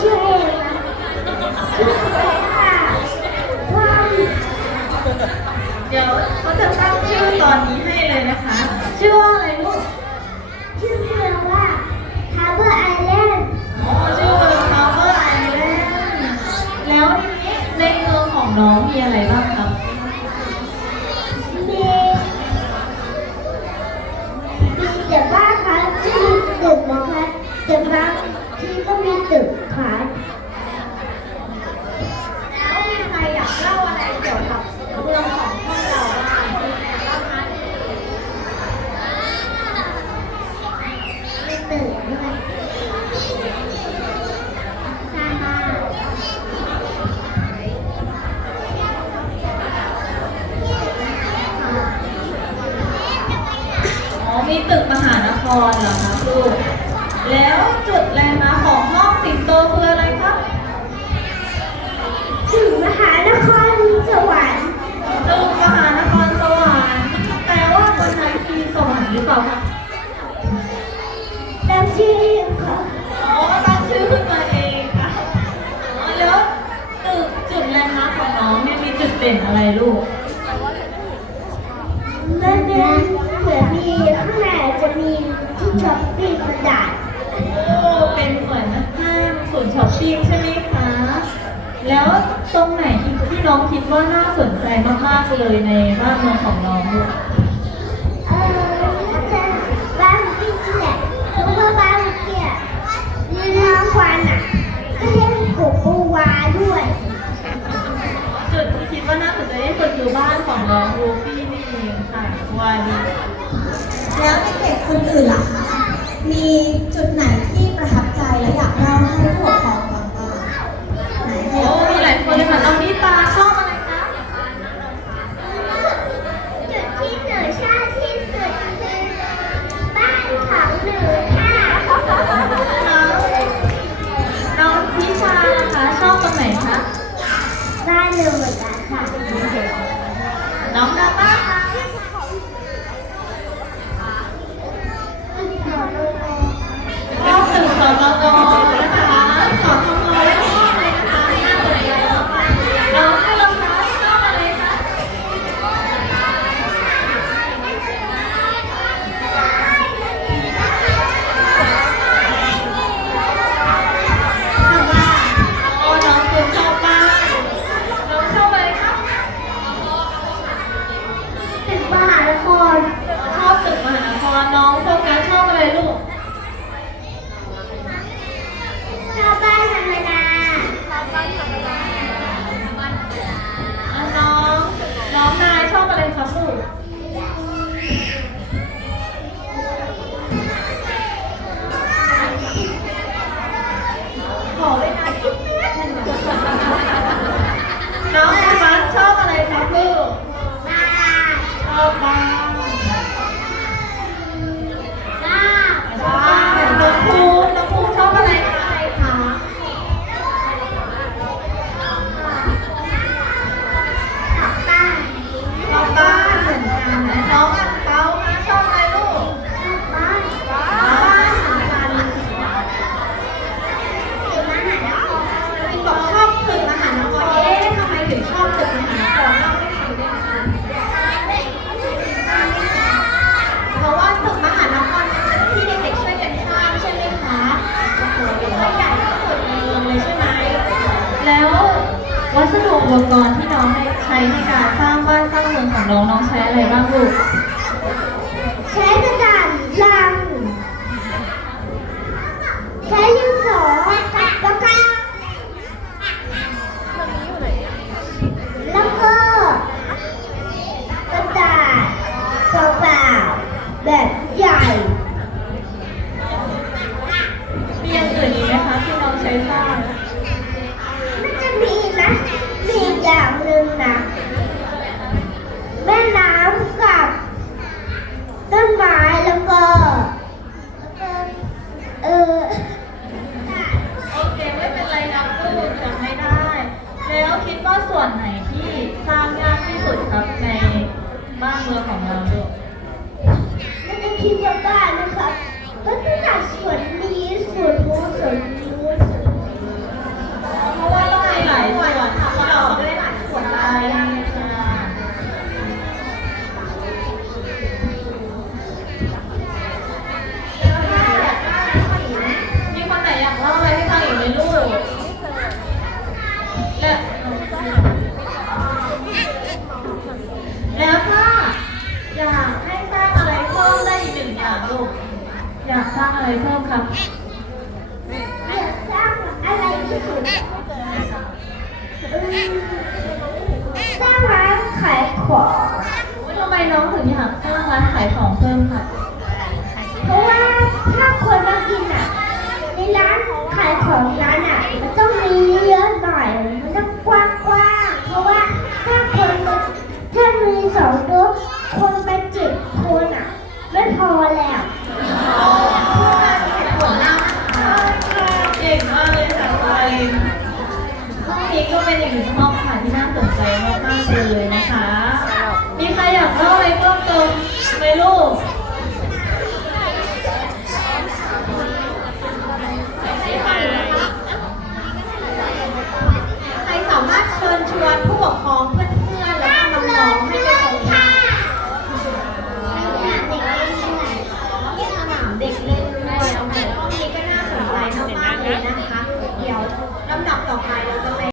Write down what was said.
ค่ะว่าเดี๋ยวเขาจะตั้งชื่อตอนนี้ให้เลยนะคะ ชื่อว่าอะไรลูก ชื่อเมืองว่าฮาร์เบอร์ไอแลนด์อ๋อชื่อว่าทาวเวอร์ไอแลนด์แล้วทีนี้ในเมืองของน้องมีอะไรบ้างครับมีมีแต่บ้านค่ะที่มีตึกนะคะแต่บางที่ก็มีตึก ค่ะแล้วมีใครอยากเล่าอะไรเกี่ยวกับเมืองของพวกเราบ้างมีตึกด้วยใช่ค่ะอ๋อมีตึกมหานครเหรอคะลูกแล้วจุดแลน มีจุดเด่นอะไรลูกมันเป็นเหมือนมีข้างในจะมีที่ช้อปปิ้งกระดาษโอ้เป็นเหมือนห้างศูนย์ช้อปปิ้งใช่ไหมคะ แล้วตรงไหนที่ที่น้องคิดว่าน่าสนใจมากๆเลยในบ้านเมืองของน้องลูก แล้วเด็กๆคนอื่นล่ะคะ มีจุดไหนที่ประทับใจและอยากเล่าให้ผู้ปกครองฟังบ้างไหนให้โอ้มีหลายคนเลยค่ะน้องนิตาชอบอะไรคะจุดที่หนูชอบที่สุดคือบ้านของหนูค่ะน้องน้องพิชานะคะชอบตรงไหนคะบ้านหนูเหมือนกันค่ะน้องดาต้าคะ ชอบบ้าน บ้าน บ้านน้องภูมิน้องภูมิชอบอะไรคะอะไรคะ กลับบ้าน ชอบบ้านเหมือนกันนะน้องอังเปาคะชอบอะไรลูก บ้าน บ้านเหมือนกัน ตึกมหานคร พี่บอกชอบตึกมหานครเอ๊ะทำไมถึงชอบตึกมหานครเล่าให้ฟังได้ไหมคะเพราะว่าตึกมหานครมันเป็นที่เด็กๆช่วยกันสร้างใช่ไหมคะโอ้โหถือว่าใหญ่ที่สุดในเมืองเลยใช่ไหม แล้ววัสดุ อุปกรณ์ที่น้องใช้ในการสร้างบ้านสร้างเมืองของน้องน้องใช้อะไรบ้างลูก บ้านเครับสร้างร้านขายของทำไมน้องถึงอยากสร้างร้านขายของเพิ่มค่ะเพราะว่าถ้าคนมากินอะ ในร้านขายของร้านอะมันต้องมีเยอะหน่อย มันต้องกว้างกว้างเพราะว่าถ้าคนถ้ามีสองโต๊ะคนไปเจ็ดคนอะ ไม่พอแล้ว ตุกไม่รู้